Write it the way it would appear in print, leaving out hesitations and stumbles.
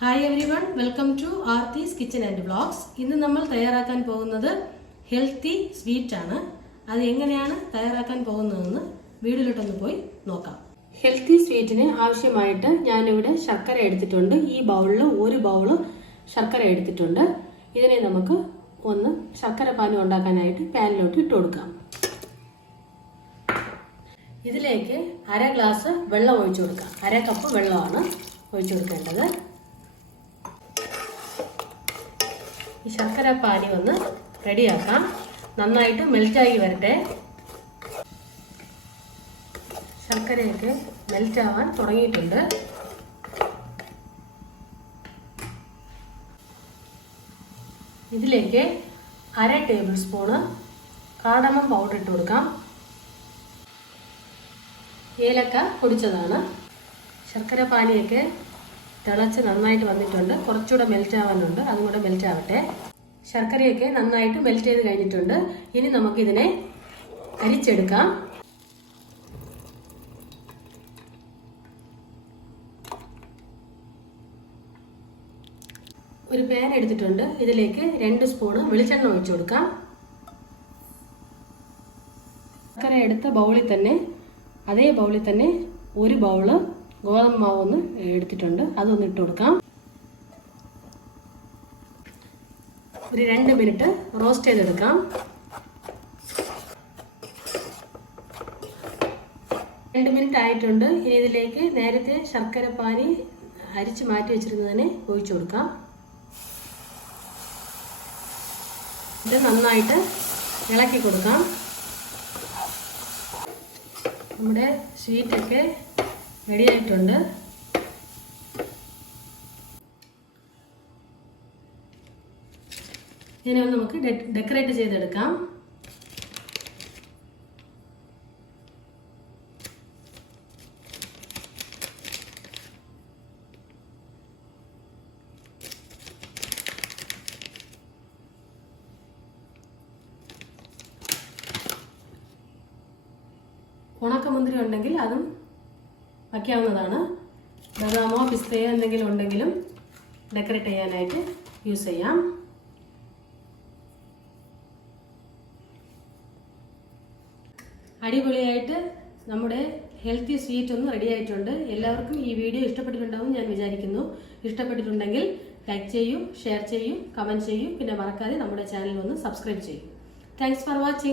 Hi everyone, welcome to Aarthi's kitchen and vlogs. ഇന്ന് നമ്മൾ തയ്യാറാക്കാൻ പോകുന്നത് ഹെൽത്തി സ്വീറ്റ് ആണ്. അത് എങ്ങനെയാണ് തയ്യാറാക്കാൻ പോകുന്നതെന്ന് വീഡിയോയിലോട്ടൊന്ന് പോയി നോക്കാം. ഹെൽത്തി സ്വീറ്റിന് ആവശ്യമായിട്ട് ഞാനിവിടെ ശർക്കര എടുത്തിട്ടുണ്ട്. ഈ ബൗളിൽ ഒരു ബൗള് ശർക്കര എടുത്തിട്ടുണ്ട്. ഇതിനെ നമുക്ക് ഒന്ന് ശർക്കര പാനി ഉണ്ടാക്കാനായിട്ട് പാനിലോട്ട് ഇട്ട് കൊടുക്കാം. ഇതിലേക്ക് അര ഗ്ലാസ് വെള്ളം ഒഴിച്ചു കൊടുക്കാം. അര കപ്പ് വെള്ളമാണ് ഒഴിച്ചു കൊടുക്കേണ്ടത്. ഈ ശർക്കര പാനി ഒന്ന് റെഡിയാക്കാം. നന്നായിട്ട് മെൽറ്റായി വരട്ടെ. ശർക്കരയൊക്കെ മെൽറ്റാവാൻ തുടങ്ങിയിട്ടുണ്ട്. ഇതിലേക്ക് അര ടേബിൾ സ്പൂണ് കാർഡമം പൗഡർ ഇട്ട് കൊടുക്കാം. ഏലക്ക പൊടിച്ചതാണ്. ശർക്കര പാനിയൊക്കെ തിളച്ച് നന്നായിട്ട് വന്നിട്ടുണ്ട്. കുറച്ചുകൂടെ മെൽറ്റ് ആവാനുണ്ട്, അതും കൂടെ മെൽറ്റ് ആവട്ടെ. ശർക്കരയൊക്കെ നന്നായിട്ട് മെൽറ്റ് ചെയ്ത് കഴിഞ്ഞിട്ടുണ്ട്. ഇനി നമുക്കിതിനെ അരിച്ചെടുക്കാം. ഒരു പാൻ എടുത്തിട്ടുണ്ട്. ഇതിലേക്ക് 2 സ്പൂണ് വെളിച്ചെണ്ണ ഒഴിച്ചു കൊടുക്കാം. ശർക്കര എടുത്ത ബൗളിൽ തന്നെ അതേ ബൗളിൽ തന്നെ ഒരു ബൗള് ഗോതമ്പ് മാവ് ഒന്ന് എടുത്തിട്ടുണ്ട്. അതൊന്ന് ഇട്ട് കൊടുക്കാം. ഒരു 2 മിനിറ്റ് റോസ്റ്റ് ചെയ്തെടുക്കാം. 2 മിനിറ്റ് ആയിട്ടുണ്ട്. ഇനി ഇതിലേക്ക് നേരത്തെ ശർക്കര പാനി അരിച്ച് മാറ്റി വെച്ചിരുന്നതിനെ ഒഴിച്ചു കൊടുക്കാം. ഇത് നന്നായിട്ട് ഇളക്കി കൊടുക്കാം. നമ്മുടെ സ്വീറ്റൊക്കെ റെഡി ആയിട്ടുണ്ട്. ഇനി നമുക്ക് ഡെക്കറേറ്റ് ചെയ്തെടുക്കാം. ഉണക്കമുന്തിരി ഉണ്ടെങ്കിൽ അതും വയ്ക്കാവുന്നതാണ്. ബദാമോ പിസ്തയോ എന്തെങ്കിലും ഉണ്ടെങ്കിലും ഡെക്കറേറ്റ് ചെയ്യാനായിട്ട് യൂസ് ചെയ്യാം. അടിപൊളിയായിട്ട് നമ്മുടെ ഹെൽത്തി സ്വീറ്റ് ഒന്ന് റെഡി ആയിട്ടുണ്ട്. എല്ലാവർക്കും ഈ വീഡിയോ ഇഷ്ടപ്പെട്ടിട്ടുണ്ടാവും ഞാൻ വിചാരിക്കുന്നു. ഇഷ്ടപ്പെട്ടിട്ടുണ്ടെങ്കിൽ ലൈക്ക് ചെയ്യൂ, ഷെയർ ചെയ്യൂ, കമൻറ്റ് ചെയ്യൂ. പിന്നെ മറക്കാതെ നമ്മുടെ ചാനൽ ഒന്ന് സബ്സ്ക്രൈബ് ചെയ്യൂ. Thanks for watching.